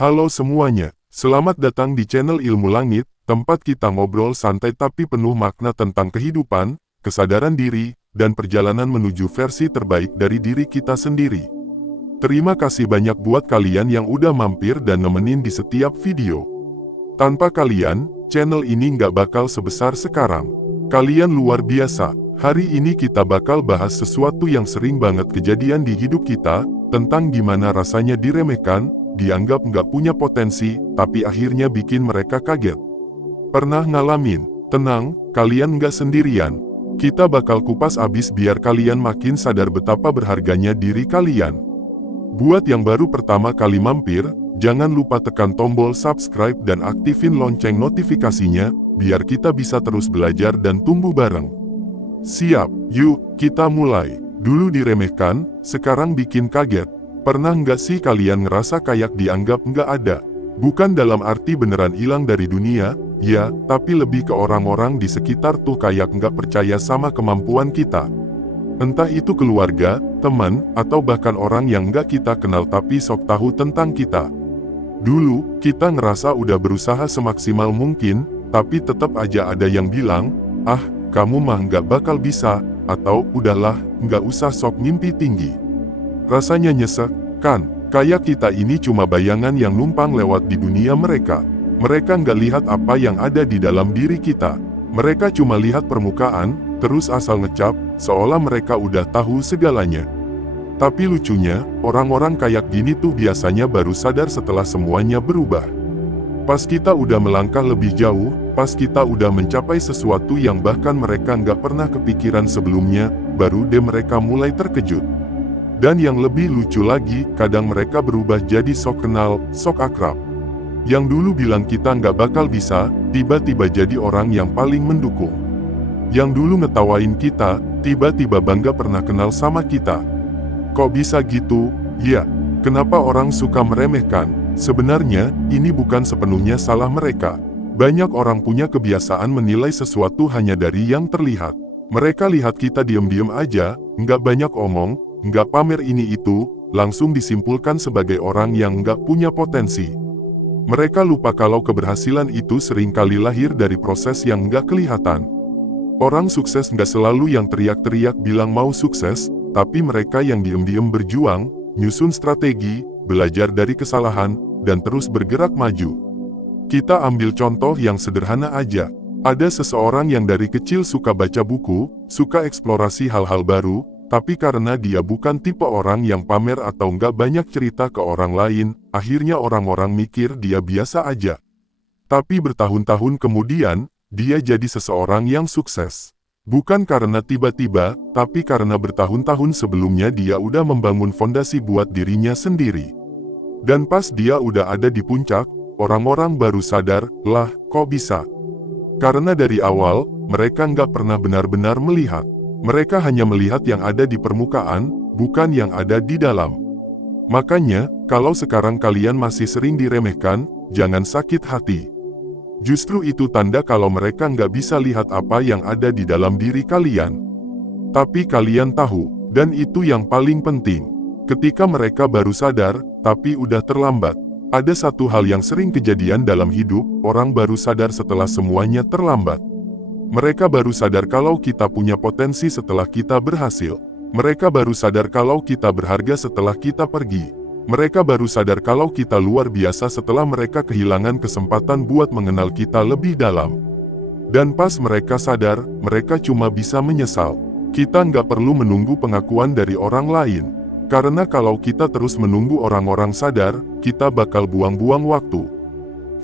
Halo semuanya, selamat datang di channel Ilmu Langit, tempat kita ngobrol santai tapi penuh makna tentang kehidupan, kesadaran diri, dan perjalanan menuju versi terbaik dari diri kita sendiri. Terima kasih banyak buat kalian yang udah mampir dan nemenin di setiap video. Tanpa kalian, channel ini nggak bakal sebesar sekarang. Kalian luar biasa. Hari ini kita bakal bahas sesuatu yang sering banget kejadian di hidup kita, tentang gimana rasanya diremehkan, dianggap nggak punya potensi, tapi akhirnya bikin mereka kaget. Pernah ngalamin? Tenang, kalian nggak sendirian. Kita bakal kupas abis biar kalian makin sadar betapa berharganya diri kalian. Buat yang baru pertama kali mampir, jangan lupa tekan tombol subscribe dan aktifin lonceng notifikasinya, biar kita bisa terus belajar dan tumbuh bareng. Siap, yuk, kita mulai. Dulu diremehkan, sekarang bikin kaget. Pernah nggak sih kalian ngerasa kayak dianggap nggak ada? Bukan dalam arti beneran hilang dari dunia, ya, tapi lebih ke orang-orang di sekitar tuh kayak nggak percaya sama kemampuan kita. Entah itu keluarga, teman, atau bahkan orang yang nggak kita kenal tapi sok tahu tentang kita. Dulu, kita ngerasa udah berusaha semaksimal mungkin, tapi tetap aja ada yang bilang, "Ah, kamu mah nggak bakal bisa," atau "udahlah, nggak usah sok mimpi tinggi." Rasanya nyesek, kan? Kayak kita ini cuma bayangan yang numpang lewat di dunia mereka. Mereka nggak lihat apa yang ada di dalam diri kita. Mereka cuma lihat permukaan, terus asal ngecap, seolah mereka udah tahu segalanya. Tapi lucunya, orang-orang kayak gini tuh biasanya baru sadar setelah semuanya berubah. Pas kita udah melangkah lebih jauh, pas kita udah mencapai sesuatu yang bahkan mereka nggak pernah kepikiran sebelumnya, baru deh mereka mulai terkejut. Dan yang lebih lucu lagi, kadang mereka berubah jadi sok kenal, sok akrab. Yang dulu bilang kita nggak bakal bisa, tiba-tiba jadi orang yang paling mendukung. Yang dulu ngetawain kita, tiba-tiba bangga pernah kenal sama kita. Kok bisa gitu? Ya, kenapa orang suka meremehkan? Sebenarnya, ini bukan sepenuhnya salah mereka. Banyak orang punya kebiasaan menilai sesuatu hanya dari yang terlihat. Mereka lihat kita diem-diem aja, nggak banyak omong, nggak pamer ini itu, langsung disimpulkan sebagai orang yang nggak punya potensi. Mereka lupa kalau keberhasilan itu seringkali lahir dari proses yang nggak kelihatan. Orang sukses nggak selalu yang teriak-teriak bilang mau sukses, tapi mereka yang diem-diem berjuang, nyusun strategi, belajar dari kesalahan, dan terus bergerak maju. Kita ambil contoh yang sederhana aja. Ada seseorang yang dari kecil suka baca buku, suka eksplorasi hal-hal baru, tapi karena dia bukan tipe orang yang pamer atau nggak banyak cerita ke orang lain, akhirnya orang-orang mikir dia biasa aja. Tapi bertahun-tahun kemudian, dia jadi seseorang yang sukses. Bukan karena tiba-tiba, tapi karena bertahun-tahun sebelumnya dia udah membangun fondasi buat dirinya sendiri. Dan pas dia udah ada di puncak, orang-orang baru sadar, lah, kok bisa? Karena dari awal, mereka nggak pernah benar-benar melihat. Mereka hanya melihat yang ada di permukaan, bukan yang ada di dalam. Makanya, kalau sekarang kalian masih sering diremehkan, jangan sakit hati. Justru itu tanda kalau mereka nggak bisa lihat apa yang ada di dalam diri kalian. Tapi kalian tahu, dan itu yang paling penting. Ketika mereka baru sadar, tapi udah terlambat. Ada satu hal yang sering kejadian dalam hidup, orang baru sadar setelah semuanya terlambat. Mereka baru sadar kalau kita punya potensi setelah kita berhasil. Mereka baru sadar kalau kita berharga setelah kita pergi. Mereka baru sadar kalau kita luar biasa setelah mereka kehilangan kesempatan buat mengenal kita lebih dalam. Dan pas mereka sadar, mereka cuma bisa menyesal. Kita nggak perlu menunggu pengakuan dari orang lain. Karena kalau kita terus menunggu orang-orang sadar, kita bakal buang-buang waktu.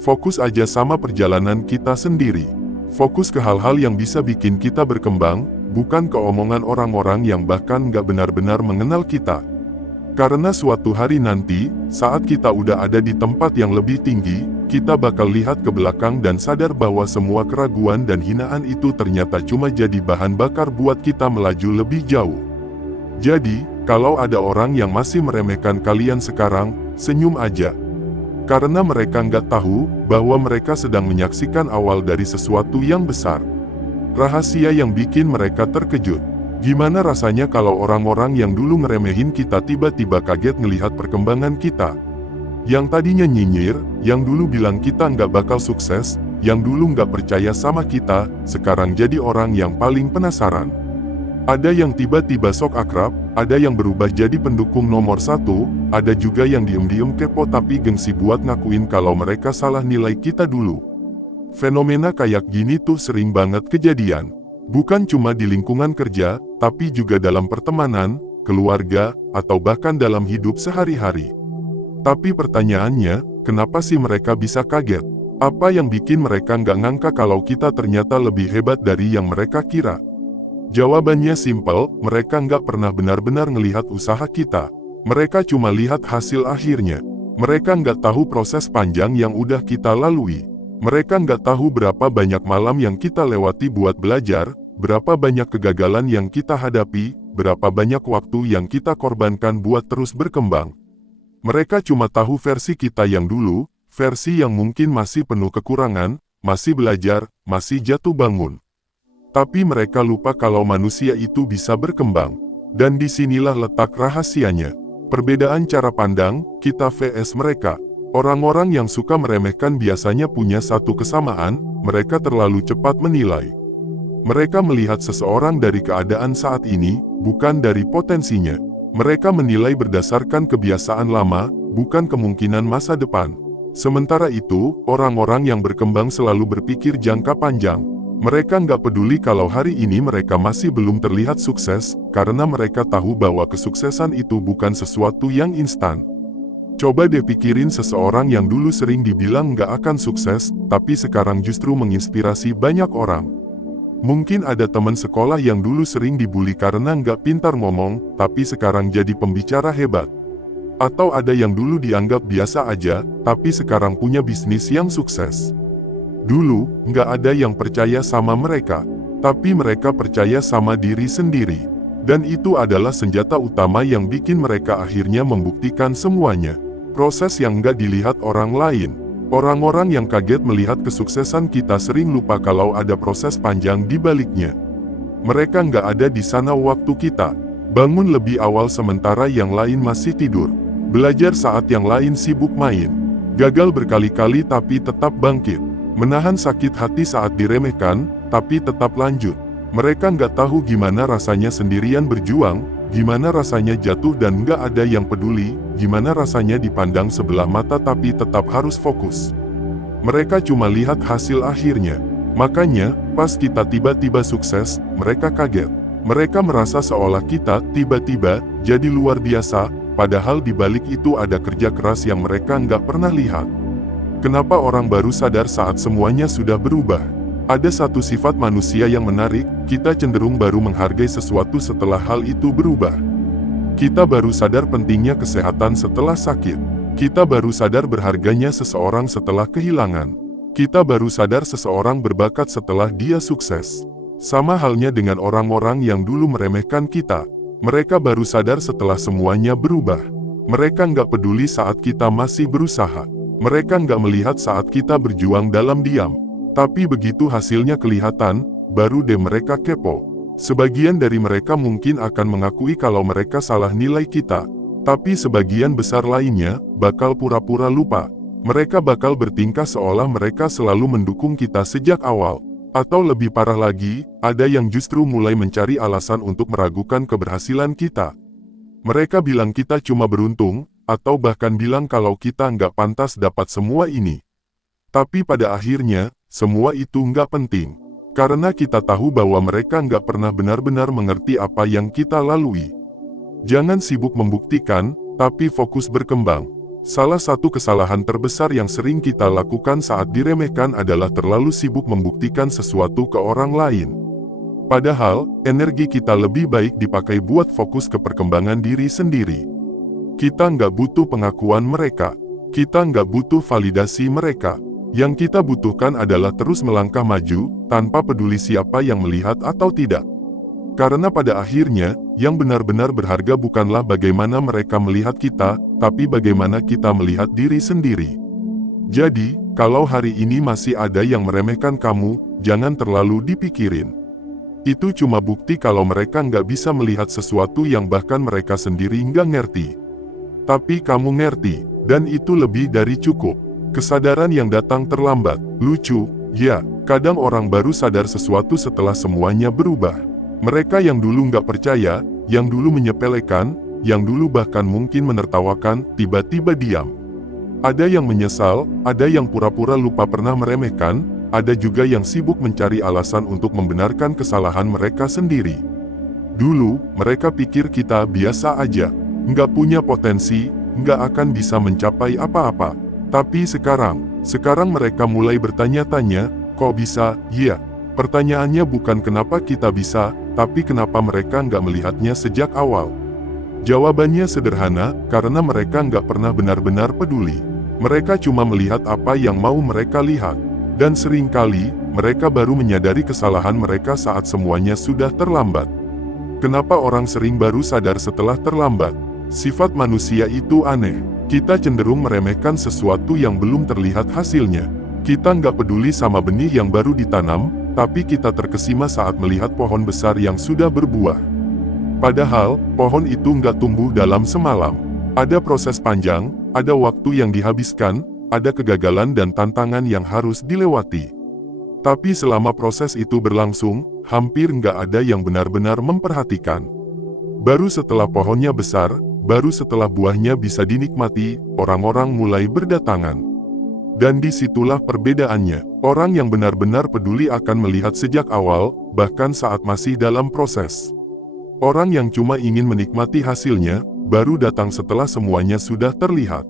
Fokus aja sama perjalanan kita sendiri. Fokus ke hal-hal yang bisa bikin kita berkembang, bukan ke omongan orang-orang yang bahkan nggak benar-benar mengenal kita. Karena suatu hari nanti, saat kita udah ada di tempat yang lebih tinggi, kita bakal lihat ke belakang dan sadar bahwa semua keraguan dan hinaan itu ternyata cuma jadi bahan bakar buat kita melaju lebih jauh. Jadi, kalau ada orang yang masih meremehkan kalian sekarang, senyum aja. Karena mereka nggak tahu bahwa mereka sedang menyaksikan awal dari sesuatu yang besar. Rahasia yang bikin mereka terkejut. Gimana rasanya kalau orang-orang yang dulu ngeremehin kita tiba-tiba kaget ngelihat perkembangan kita? Yang tadinya nyinyir, yang dulu bilang kita nggak bakal sukses, yang dulu nggak percaya sama kita, sekarang jadi orang yang paling penasaran. Ada yang tiba-tiba sok akrab, ada yang berubah jadi pendukung nomor satu, ada juga yang diem-diem kepo tapi gengsi buat ngakuin kalau mereka salah nilai kita dulu. Fenomena kayak gini tuh sering banget kejadian. Bukan cuma di lingkungan kerja, tapi juga dalam pertemanan, keluarga, atau bahkan dalam hidup sehari-hari. Tapi pertanyaannya, kenapa sih mereka bisa kaget? Apa yang bikin mereka nggak ngangka kalau kita ternyata lebih hebat dari yang mereka kira? Jawabannya simpel, mereka nggak pernah benar-benar ngelihat usaha kita. Mereka cuma lihat hasil akhirnya. Mereka nggak tahu proses panjang yang udah kita lalui. Mereka nggak tahu berapa banyak malam yang kita lewati buat belajar, berapa banyak kegagalan yang kita hadapi, berapa banyak waktu yang kita korbankan buat terus berkembang. Mereka cuma tahu versi kita yang dulu, versi yang mungkin masih penuh kekurangan, masih belajar, masih jatuh bangun. Tapi mereka lupa kalau manusia itu bisa berkembang. Dan disinilah letak rahasianya. Perbedaan cara pandang, kita vs mereka. Orang-orang yang suka meremehkan biasanya punya satu kesamaan, mereka terlalu cepat menilai. Mereka melihat seseorang dari keadaan saat ini, bukan dari potensinya. Mereka menilai berdasarkan kebiasaan lama, bukan kemungkinan masa depan. Sementara itu, orang-orang yang berkembang selalu berpikir jangka panjang. Mereka nggak peduli kalau hari ini mereka masih belum terlihat sukses, karena mereka tahu bahwa kesuksesan itu bukan sesuatu yang instan. Coba deh pikirin seseorang yang dulu sering dibilang nggak akan sukses, tapi sekarang justru menginspirasi banyak orang. Mungkin ada teman sekolah yang dulu sering dibully karena nggak pintar ngomong, tapi sekarang jadi pembicara hebat. Atau ada yang dulu dianggap biasa aja, tapi sekarang punya bisnis yang sukses. Dulu, nggak ada yang percaya sama mereka, tapi mereka percaya sama diri sendiri. Dan itu adalah senjata utama yang bikin mereka akhirnya membuktikan semuanya. Proses yang nggak dilihat orang lain. Orang-orang yang kaget melihat kesuksesan kita sering lupa kalau ada proses panjang di baliknya. Mereka nggak ada di sana waktu kita bangun lebih awal sementara yang lain masih tidur. Belajar saat yang lain sibuk main. Gagal berkali-kali tapi tetap bangkit. Menahan sakit hati saat diremehkan, tapi tetap lanjut. Mereka nggak tahu gimana rasanya sendirian berjuang, gimana rasanya jatuh dan nggak ada yang peduli, gimana rasanya dipandang sebelah mata tapi tetap harus fokus. Mereka cuma lihat hasil akhirnya. Makanya, pas kita tiba-tiba sukses, mereka kaget. Mereka merasa seolah kita tiba-tiba jadi luar biasa, padahal di balik itu ada kerja keras yang mereka nggak pernah lihat. Kenapa orang baru sadar saat semuanya sudah berubah? Ada satu sifat manusia yang menarik, kita cenderung baru menghargai sesuatu setelah hal itu berubah. Kita baru sadar pentingnya kesehatan setelah sakit. Kita baru sadar berharganya seseorang setelah kehilangan. Kita baru sadar seseorang berbakat setelah dia sukses. Sama halnya dengan orang-orang yang dulu meremehkan kita. Mereka baru sadar setelah semuanya berubah. Mereka nggak peduli saat kita masih berusaha. Mereka nggak melihat saat kita berjuang dalam diam. Tapi begitu hasilnya kelihatan, baru deh mereka kepo. Sebagian dari mereka mungkin akan mengakui kalau mereka salah nilai kita. Tapi sebagian besar lainnya, bakal pura-pura lupa. Mereka bakal bertingkah seolah mereka selalu mendukung kita sejak awal. Atau lebih parah lagi, ada yang justru mulai mencari alasan untuk meragukan keberhasilan kita. Mereka bilang kita cuma beruntung, atau bahkan bilang kalau kita nggak pantas dapat semua ini. Tapi pada akhirnya, semua itu nggak penting. Karena kita tahu bahwa mereka nggak pernah benar-benar mengerti apa yang kita lalui. Jangan sibuk membuktikan, tapi fokus berkembang. Salah satu kesalahan terbesar yang sering kita lakukan saat diremehkan adalah terlalu sibuk membuktikan sesuatu ke orang lain. Padahal, energi kita lebih baik dipakai buat fokus ke perkembangan diri sendiri. Kita nggak butuh pengakuan mereka. Kita nggak butuh validasi mereka. Yang kita butuhkan adalah terus melangkah maju, tanpa peduli siapa yang melihat atau tidak. Karena pada akhirnya, yang benar-benar berharga bukanlah bagaimana mereka melihat kita, tapi bagaimana kita melihat diri sendiri. Jadi, kalau hari ini masih ada yang meremehkan kamu, jangan terlalu dipikirin. Itu cuma bukti kalau mereka nggak bisa melihat sesuatu yang bahkan mereka sendiri nggak ngerti. Tapi kamu ngerti, Dan itu lebih dari cukup. Kesadaran yang datang terlambat. Lucu, ya, kadang orang baru sadar sesuatu setelah semuanya berubah. Mereka yang dulu nggak percaya, yang dulu menyepelekan, yang dulu bahkan mungkin menertawakan, tiba-tiba diam. Ada yang menyesal, ada yang pura-pura lupa pernah meremehkan, ada juga yang sibuk mencari alasan untuk membenarkan kesalahan mereka sendiri. Dulu, mereka pikir kita biasa aja, nggak punya potensi, nggak akan bisa mencapai apa-apa. Tapi sekarang mereka mulai bertanya-tanya, kok bisa? Iya, pertanyaannya bukan kenapa kita bisa, tapi kenapa mereka nggak melihatnya sejak awal. Jawabannya sederhana, karena mereka nggak pernah benar-benar peduli. Mereka cuma melihat apa yang mau mereka lihat. Dan seringkali, mereka baru menyadari kesalahan mereka saat semuanya sudah terlambat. Kenapa orang sering baru sadar setelah terlambat? Sifat manusia itu aneh. Kita cenderung meremehkan sesuatu yang belum terlihat hasilnya. Kita nggak peduli sama benih yang baru ditanam, tapi kita terkesima saat melihat pohon besar yang sudah berbuah. Padahal, pohon itu nggak tumbuh dalam semalam. Ada proses panjang, ada waktu yang dihabiskan, ada kegagalan dan tantangan yang harus dilewati. Tapi selama proses itu berlangsung, hampir nggak ada yang benar-benar memperhatikan. Baru setelah pohonnya besar, baru setelah buahnya bisa dinikmati, orang-orang mulai berdatangan. Dan disitulah perbedaannya. Orang yang benar-benar peduli akan melihat sejak awal, bahkan saat masih dalam proses. Orang yang cuma ingin menikmati hasilnya, baru datang setelah semuanya sudah terlihat.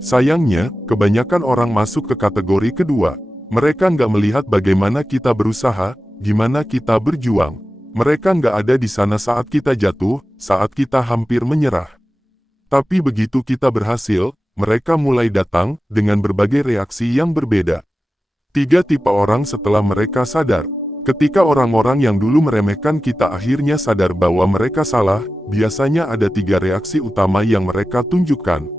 Sayangnya, kebanyakan orang masuk ke kategori kedua. Mereka nggak melihat bagaimana kita berusaha, gimana kita berjuang. Mereka nggak ada di sana saat kita jatuh, saat kita hampir menyerah. Tapi begitu kita berhasil, mereka mulai datang dengan berbagai reaksi yang berbeda. 3 tipe orang setelah mereka sadar. Ketika orang-orang yang dulu meremehkan kita akhirnya sadar bahwa mereka salah, biasanya ada 3 reaksi utama yang mereka tunjukkan.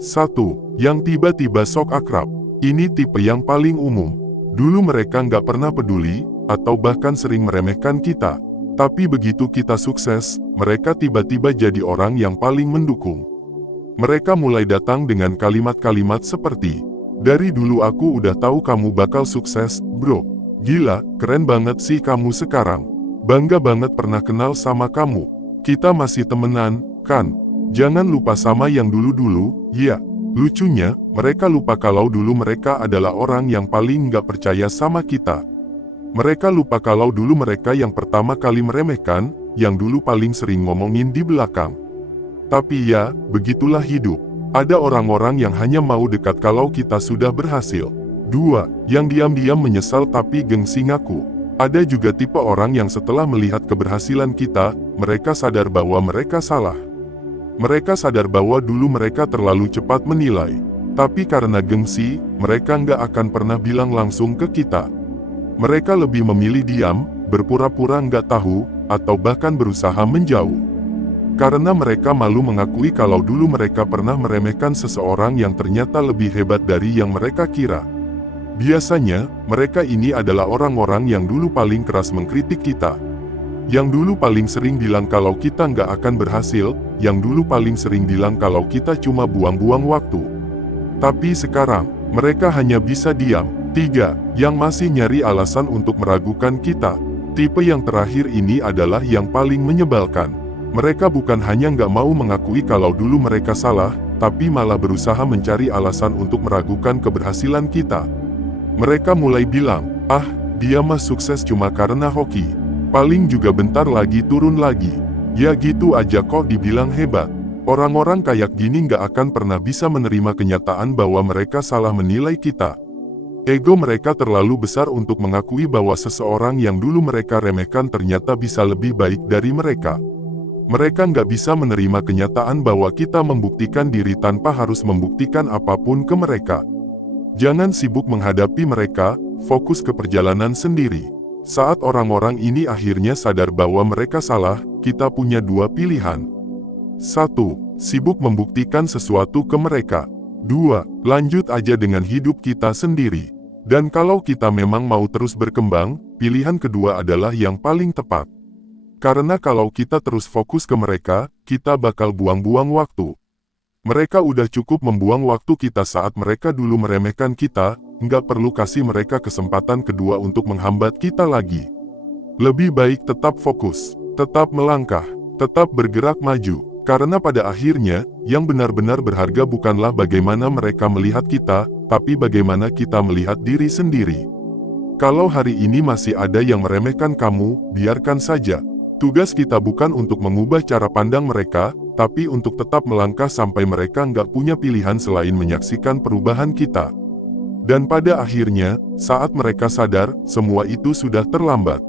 1. Yang tiba-tiba sok akrab. Ini tipe yang paling umum. Dulu mereka nggak pernah peduli, atau bahkan sering meremehkan kita. Tapi begitu kita sukses, mereka tiba-tiba jadi orang yang paling mendukung. Mereka mulai datang dengan kalimat-kalimat seperti, "Dari dulu aku udah tahu kamu bakal sukses, bro. Gila, keren banget sih kamu sekarang. Bangga banget pernah kenal sama kamu. Kita masih temenan, kan? Jangan lupa sama yang dulu-dulu, ya." Lucunya, mereka lupa kalau dulu mereka adalah orang yang paling nggak percaya sama kita. Mereka lupa kalau dulu mereka yang pertama kali meremehkan, yang dulu paling sering ngomongin di belakang. Tapi ya, begitulah hidup. Ada orang-orang yang hanya mau dekat kalau kita sudah berhasil. 2. Yang diam-diam menyesal tapi gengsi ngaku. Ada juga tipe orang yang setelah melihat keberhasilan kita, mereka sadar bahwa mereka salah. Mereka sadar bahwa dulu mereka terlalu cepat menilai. Tapi karena gengsi, mereka nggak akan pernah bilang langsung ke kita. Mereka lebih memilih diam, berpura-pura nggak tahu, atau bahkan berusaha menjauh. Karena mereka malu mengakui kalau dulu mereka pernah meremehkan seseorang yang ternyata lebih hebat dari yang mereka kira. Biasanya, mereka ini adalah orang-orang yang dulu paling keras mengkritik kita. Yang dulu paling sering bilang kalau kita nggak akan berhasil, yang dulu paling sering bilang kalau kita cuma buang-buang waktu. Tapi sekarang, mereka hanya bisa diam. 3. Yang masih nyari alasan untuk meragukan kita. Tipe yang terakhir ini adalah yang paling menyebalkan. Mereka bukan hanya nggak mau mengakui kalau dulu mereka salah, tapi malah berusaha mencari alasan untuk meragukan keberhasilan kita. Mereka mulai bilang, "Ah, dia mah sukses cuma karena hoki. Paling juga bentar lagi turun lagi. Ya gitu aja kok dibilang hebat." Orang-orang kayak gini nggak akan pernah bisa menerima kenyataan bahwa mereka salah menilai kita. Ego mereka terlalu besar untuk mengakui bahwa seseorang yang dulu mereka remehkan ternyata bisa lebih baik dari mereka. Mereka nggak bisa menerima kenyataan bahwa kita membuktikan diri tanpa harus membuktikan apapun ke mereka. Jangan sibuk menghadapi mereka, fokus ke perjalanan sendiri. Saat orang-orang ini akhirnya sadar bahwa mereka salah, kita punya 2 pilihan. 1. Sibuk membuktikan sesuatu ke mereka. 2. Lanjut aja dengan hidup kita sendiri. Dan kalau kita memang mau terus berkembang, pilihan kedua adalah yang paling tepat. Karena kalau kita terus fokus ke mereka, kita bakal buang-buang waktu. Mereka udah cukup membuang waktu kita saat mereka dulu meremehkan kita, nggak perlu kasih mereka kesempatan kedua untuk menghambat kita lagi. Lebih baik tetap fokus, tetap melangkah, tetap bergerak maju. Karena pada akhirnya, yang benar-benar berharga bukanlah bagaimana mereka melihat kita, tapi bagaimana kita melihat diri sendiri. Kalau hari ini masih ada yang meremehkan kamu, biarkan saja. Tugas kita bukan untuk mengubah cara pandang mereka, tapi untuk tetap melangkah sampai mereka nggak punya pilihan selain menyaksikan perubahan kita. Dan pada akhirnya, saat mereka sadar, semua itu sudah terlambat.